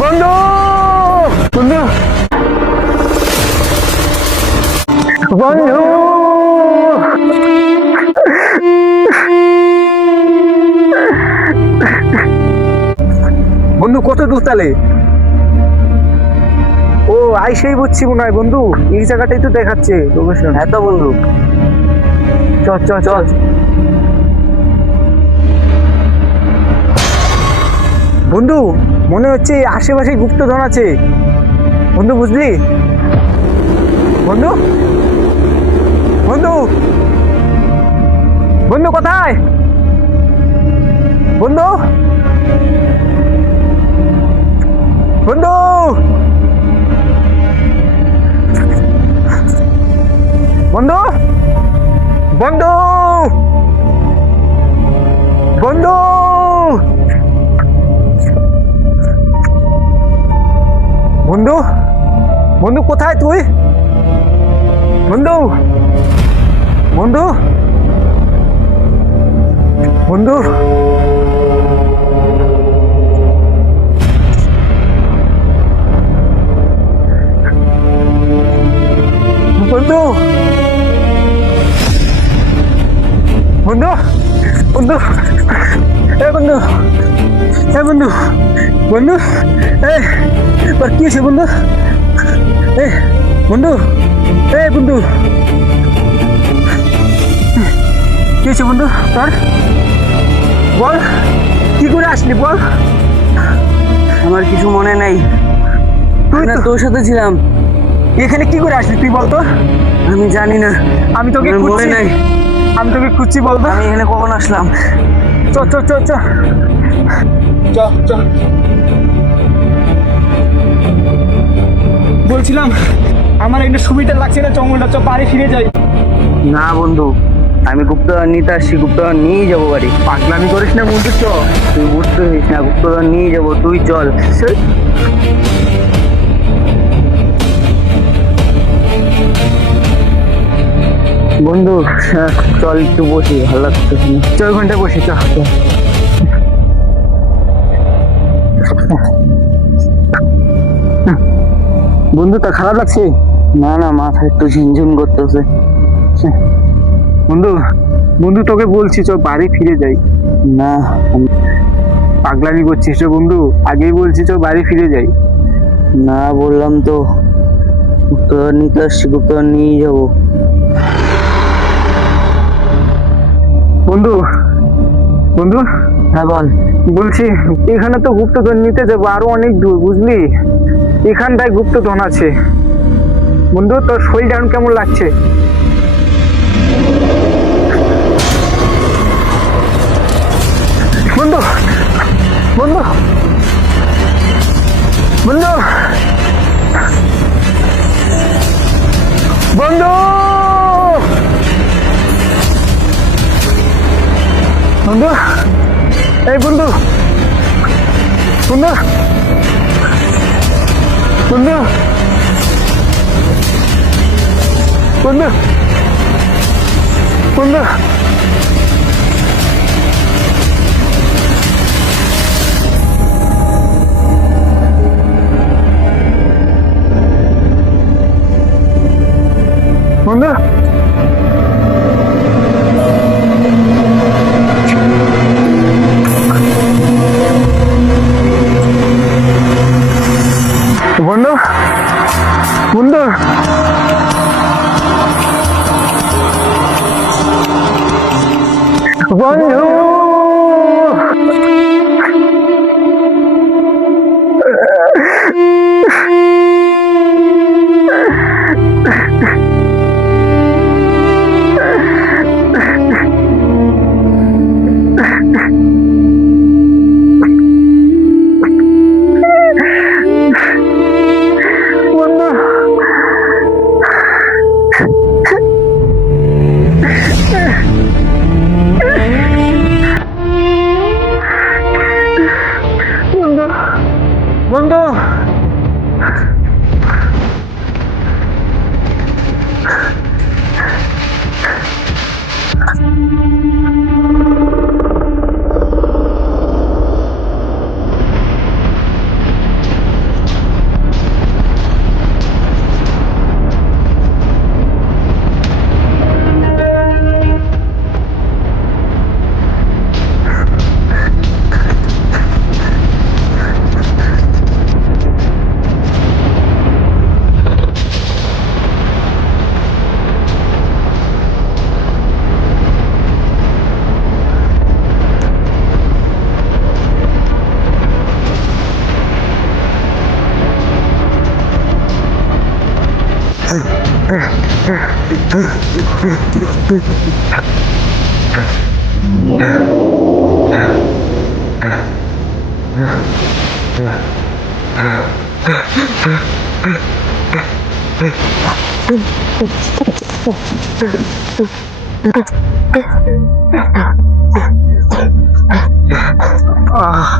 বন্ধু বন্ধু বন্ধু বন্ধু কত দূর তালে? ও আইসেই বুঝছি মনে হয় বন্ধু, এই জায়গাটাই তো দেখাচ্ছে লোকেশন। হ্যাঁ তো বন্ধু, চল চল চল। বন্ধু মনে হচ্ছে আশেপাশে গুপ্তধন আছে বন্ধু, বুঝলি? বন্ধু বন্ধু বন্ধু কোথায় বন্ধু? বন্ধু বন্ধু বন্ধু বন্ধু বন্ধু বন্ধু কোথায় তুই? বন্ধু বন্ধু বন্ধু বন্ধু বন্ধু বন্ধু এ বন্ধু এ বন্ধু বন্ধু এ তোর কি হয়েছে বন্ধু? এ বন্ধু এ বন্ধু কি হয়েছে বন্ধু তোর? বল কি করে আসলি বল। আমার কিছু মনে নেই, তুই না তো তোর সাথে ছিলাম। এখানে কি করে আসলি তুই বলতো? আমি জানি না, আমি তোকে আমার মনে খুঁজছি, নেই আমি তোকে খুঁজছি বলতো। আমি এখানে কখন আসলাম। চ চ চ চ চ চ বলছিলাম আমার একটা সুবিধা লাগছে না, চঙ্গলটা চ বাড়ি ফিরে যাই। না বন্ধু, আমি গুপ্তধন নিতে আসছি, গুপ্তধন নিয়েই যাবো বাড়ি। পাগলামি করিস না বন্ধু, চ। তুই বুঝতে পারিস না, গুপ্তধন নিয়ে যাবো, তুই চল। বন্ধু চল একটু বসি, ভালো লাগছে না। চল ঘন্টা বসে চ চ। বন্ধু তা খারাপ লাগছে? না না, মাথা একটু ঝিনঝিন করতেছে। বন্ধু বন্ধু তোকে বলছি চ বাড়ি ফিরে যাই। না পাগলামি করছিস রে বন্ধু, আগেই বলছি চ বাড়ি ফিরে যাই। না, বললাম তো গুপ্তধন নিতে আসছি, গুপ্তধন নিয়েই যাবো। বন্ধু বন্ধু হ্যাঁ বল। বলছি এখানে তো গুপ্তধন নিতে যাবো, আরো অনেক দূর বুঝলি, এখানটায় গুপ্তধন আছে। বন্ধু তোর শরীর ডাউন কেমন লাগছে? বন্ধু বন্ধু বন্ধু বন্ধু বন্ধু এই বন্ধু বন্ধু বন্ধু বন্ধু বন্ধু বন্ধু বন্ধু বন্ধু বন্ধু বন্ধু আহ